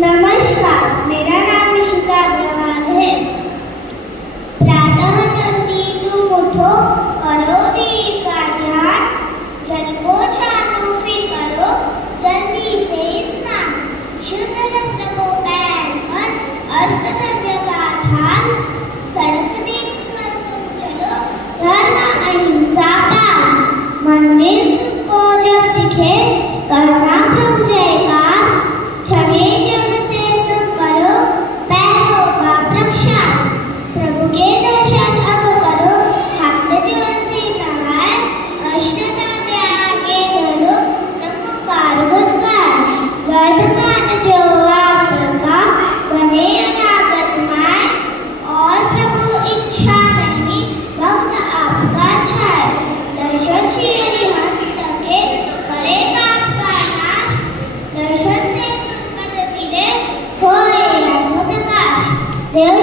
नमस्कार, मेरा नाम ऋषिका अग्रवाल है। प्रातः जल्दी तुम उठो, करो वेद का ध्यान, जल को छानो फिर करो जल्दी से स्नान। शुद्ध वस्त्र को पहनकर अष्टद्रव्य का ध्यान, सड़क देख कर तुम चलो धर्म अहिंसा पान। मंदिर तुमको जब दिखे करना प्रभु जयकार, छने जल से तुम करो पैरों का प्रक्षालन। प्रभु के दर्शन अब करो, हाथ जल से नहाए, अष्टद्रव्य आगे धरो, नमोकार गुणगान। वर्तमान जो आपका बने अनागत माय, और प्रभु इच्छा नहीं भक्त आपका छाए। दर्शन से हंत के करे पाप का नाश, दर्शन से संपद मिले होए आत्म प्रकाश। देव